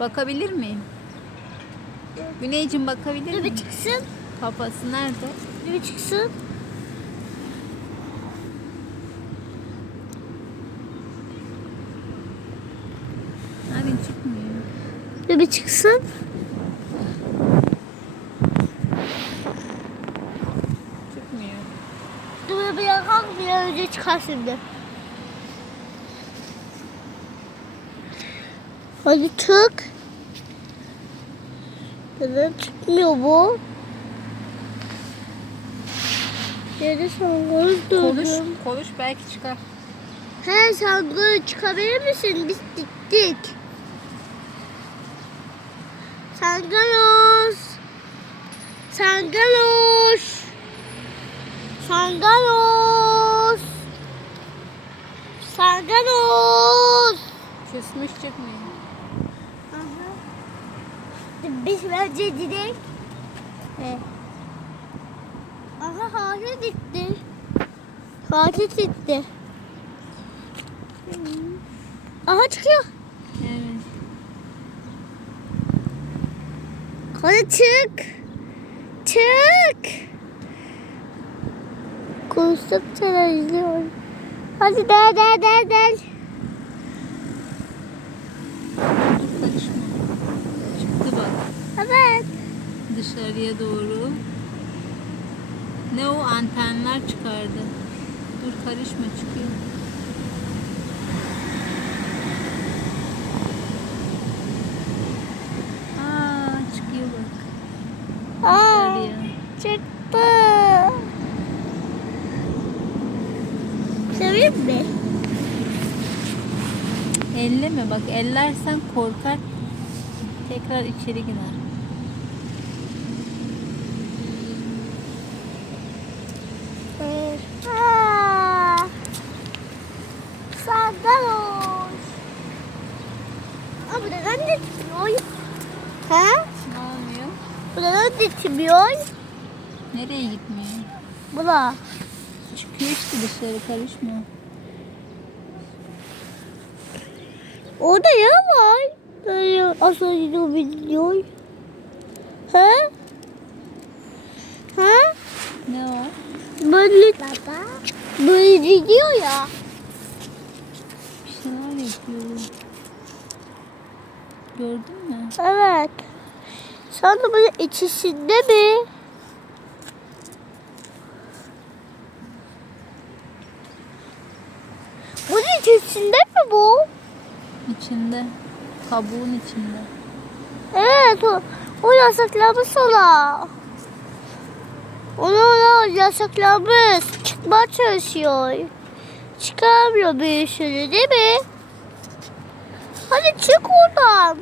Bakabilir miyim? Güneyciğim bakabilir miyim? bir çıksın. Kafası nerede? Bir çıksın. Hani çıkmıyor. Bir çıksın. Çıkmıyor. Dur bir yakalım bir önce çıkar şimdi. Hadi çık. Neden çıkmıyor bu? Yere sangarı Konuş, durdum. konuş belki çıkar. He sangarı çıkabilir misin? Biz gittik. Sangaros. Sangaros. Sangaros. Sangaros. Küsmüş çıkmıyor. Biz bence direkt. He. Aha hareket gitti. Hareket gitti. Aha çıkıyor. Evet. Hadi çık. Çık. Konuştukça izliyorum. Hadi del del del del. Karışma. Çıktı bak. Evet. Dışarıya doğru. Ne o antenler çıkardı. Dur karışma çıkıyor. Aa çıkıyor bak. Aa, Dışarıya. çıktı. Seveyim mi? Elleme bak ellersen korkar. Tekrar içeri girer. Aa, Sardalos. Aa, bu neden de çıkmıyor? Ha? Ne oluyor? Bu neden de çıkmıyor? Nereye gitmiyor? Bula. Çıkıyor işte dışarı karışma. Orada ya var. Böyle asıl gidiyor biliyor. Ha? Ha? Ne o? Böyle Baba. Böyle gidiyor ya. Gördün mü? Evet. De böyle içisinde mi? Bunun içisinde mi bu? İçinde. Kabuğun içinde. Evet o, o yasaklamış ola. Onu ona yasaklamış. Çıkmaya çalışıyor. Çıkamıyor bir sürü değil mi? Hadi çık oradan.